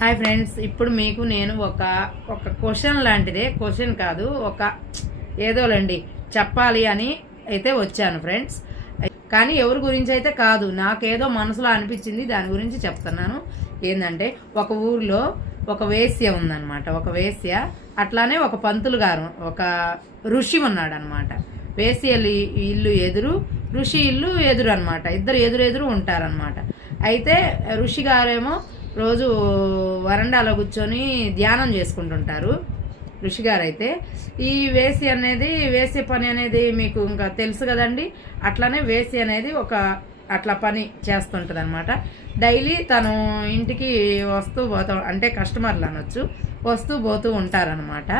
Hi friends, ఇప్పుడు మీకు నేను ఒక క్వశ్చన్ లాంటిదే, క్వశ్చన్ కాదు, ఒక ఏదోలండి చెప్పాలి అని అయితే వచ్చాను ఫ్రెండ్స్. కానీ ఎవరి గురించి అయితే కాదు, నాకేదో మనసులో అనిపించింది, దాని గురించి చెప్తున్నాను. ఏంటంటే, ఒక ఊర్లో ఒక వేశ్య ఉందన్నమాట. ఒక వేశ్య, అట్లానే ఒక పంతులు గారు, ఒక ఋషి ఉన్నాడు అనమాట. వేశ్య ఇల్లు ఎదురు, ఋషి ఇల్లు ఎదురు అనమాట. ఇద్దరు ఎదురెదురు ఉంటారనమాట. అయితే ఋషి గారేమో రోజు వరండాలో కూర్చొని ధ్యానం చేసుకుంటుంటారు ఋషి గారు. అయితే ఈ వేశ్య పని అనేది మీకు ఇంకా తెలుసు కదండి. అట్లానే వేశ్య అనేది అట్లా పని చేస్తుంటది అనమాట. డైలీ తను ఇంటికి వస్తూ పోతూ, అంటే కస్టమర్లు అనొచ్చు, వస్తూ పోతూ ఉంటారనమాట.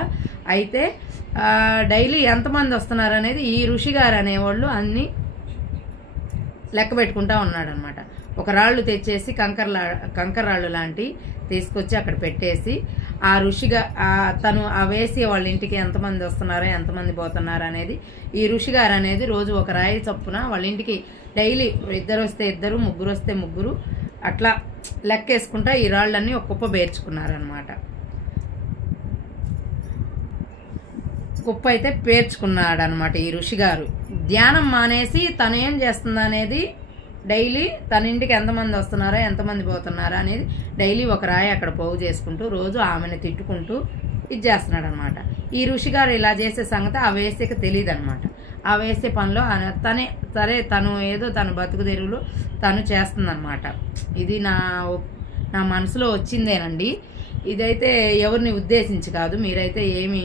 అయితే డైలీ ఎంతమంది వస్తున్నారు అనేది ఈ ఋషి గారు అనేవాళ్ళు అన్ని లెక్క పెట్టుకుంటా ఉన్నాడు అనమాట. ఒక రాళ్ళు తెచ్చేసి కంకరాళ్ళు లాంటి తీసుకొచ్చి అక్కడ పెట్టేసి, ఆ ఋషిగా తను ఆ వేసి వాళ్ళ ఇంటికి ఎంతమంది వస్తున్నారో ఎంతమంది పోతున్నారో అనేది ఈ ఋషి గారు అనేది రోజు ఒక రాయి చొప్పున వాళ్ళ ఇంటికి డైలీ ఇద్దరు వస్తే ఇద్దరు, ముగ్గురు వస్తే ముగ్గురు, అట్లా లెక్కేసుకుంటా ఈ రాళ్ళన్నీ ఒక కుప్ప పేర్చుకున్నారనమాట. కుప్ప అయితే పేర్చుకున్నాడు అనమాట ఈ ఋషి గారు. ధ్యానం మానేసి తను ఏం చేస్తుందా అనేది డైలీ తన ఇంటికి ఎంతమంది వస్తున్నారో ఎంతమంది పోతున్నారో అనేది డైలీ ఒక రాయి అక్కడ పోగు చేసుకుంటూ రోజు ఆమెను తిట్టుకుంటూ ఇది చేస్తున్నాడు అనమాట. ఈ ఋషి గారు ఇలా చేసే సంగతి ఆ వేసేకి తెలియదు అనమాట. ఆ వేసే పనిలో సరే తను ఏదో తన బతుకు తెరువులో తను చేస్తుందన్నమాట. ఇది నా మనసులో వచ్చిందేనండి. ఇదైతే ఎవరిని ఉద్దేశించి కాదు, మీరైతే ఏమి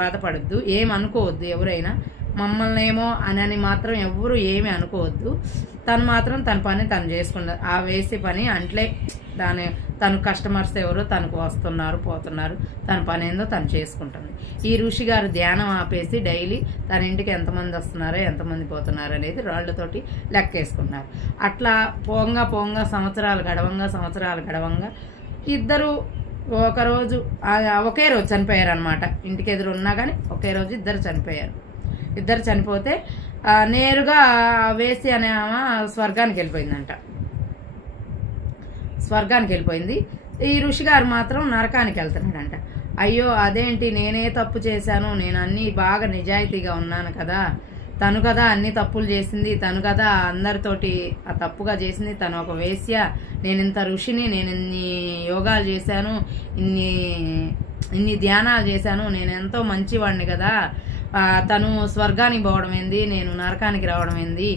బాధపడద్దు, ఏమి అనుకోవద్దు. ఎవరైనా మమ్మల్ని ఏమో అని మాత్రం ఎవరు ఏమి అనుకోవద్దు. తను మాత్రం తన పని తను చేసుకుంటారు. ఆ వేసే పని అంటే తను కస్టమర్స్ ఎవరో తనకు వస్తున్నారు పోతున్నారు, తన పని ఏందో తను చేసుకుంటుంది. ఈ ఋషి గారు ధ్యానం ఆపేసి డైలీ తన ఇంటికి ఎంతమంది వస్తున్నారో ఎంతమంది పోతున్నారో అనేది రాళ్లతోటి లెక్కేసుకున్నారు. అట్లా పోంగా సంవత్సరాలు గడవంగా ఇద్దరు ఒకరోజు ఒకే రోజు చనిపోయారు అనమాట. ఇంటికి ఎదురు ఉన్నా కానీ ఒకే రోజు ఇద్దరు చనిపోయారు. ఇద్దరు చనిపోతే నేరుగా వేసి అనే ఆమె స్వర్గానికి వెళ్ళిపోయిందంట. స్వర్గానికి వెళ్ళిపోయింది. ఈ ఋషి గారు మాత్రం నరకానికి వెళ్తున్నాడంట. అయ్యో అదేంటి, నేనే తప్పు చేశాను, నేను అన్ని బాగా నిజాయితీగా ఉన్నాను కదా, తను కదా అన్ని తప్పులు చేసింది, తను కదా అందరితోటి ఆ తప్పుగా చేసింది, తను ఒక వేశ్య, నేను ఇంత ఋషిని, నేను ఇన్ని యోగాలు చేశాను, ఇన్ని ధ్యానాలు చేశాను, నేను ఎంతో మంచివాడిని కదా, తను స్వర్గానికి పోవడం ఏంది, నేను నరకానికి రావడం ఏంది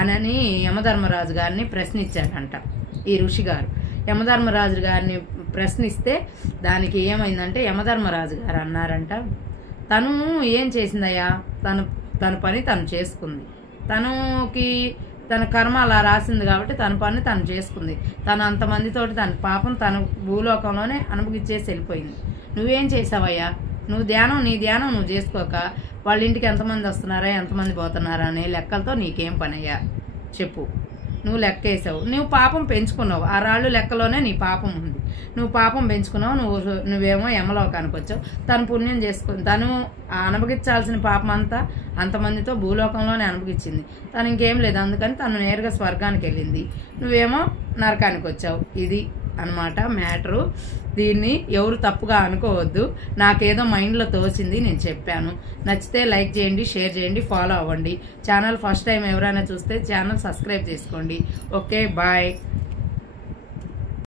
అని యమధర్మరాజు గారిని ప్రశ్నించాడంట ఈ ఋషి గారు. యమధర్మరాజు గారిని ప్రశ్నిస్తే దానికి ఏమైందంటే యమధర్మరాజు గారు అన్నారంట, తను ఏం చేసిందయ్యా, తన పని తను చేసుకుంది, తన కర్మ అలా రాసింది కాబట్టి తన పని తను చేసుకుంది, తను అంతమందితోటి తన పాపం తన భూలోకంలోనే అనుభవించేసి వెళ్ళిపోయింది. నువ్వేం చేసావయ్యా, నీ ధ్యానం నువ్వు చేసుకోక వాళ్ళ ఇంటికి ఎంతమంది వస్తున్నారా ఎంతమంది పోతున్నారా అనే లెక్కలతో నీకేం పనయ్యా చెప్పు. నువ్వు లెక్క వేసావు, నువ్వు పాపం పెంచుకున్నావు, ఆ రాళ్ళు లెక్కలోనే నీ పాపం ఉంది, నువ్వు పాపం పెంచుకున్నావు, నువ్వేమో యమలోకానికి వచ్చావు, తను పుణ్యం చేసుకుని తను అనుభవించాల్సిన పాపం అంతమందితో భూలోకంలోనే అనుభవించింది, తను ఇంకేం లేదు, అందుకని తను నేరుగా స్వర్గానికి వెళ్ళింది, నువ్వేమో నరకానికి వచ్చావు. ఇది అన్నమాట మ్యాటరు. దీన్ని ఎవరు తప్పుగా అనుకోవద్దు, నాకేదో మైండ్లో తోచింది నేను చెప్పాను. నచ్చితే లైక్ చేయండి, షేర్ చేయండి, ఫాలో అవ్వండి. ఛానల్ ఫస్ట్ టైం ఎవరైనా చూస్తే ఛానల్ సబ్స్క్రైబ్ చేసుకోండి. Okay, bye.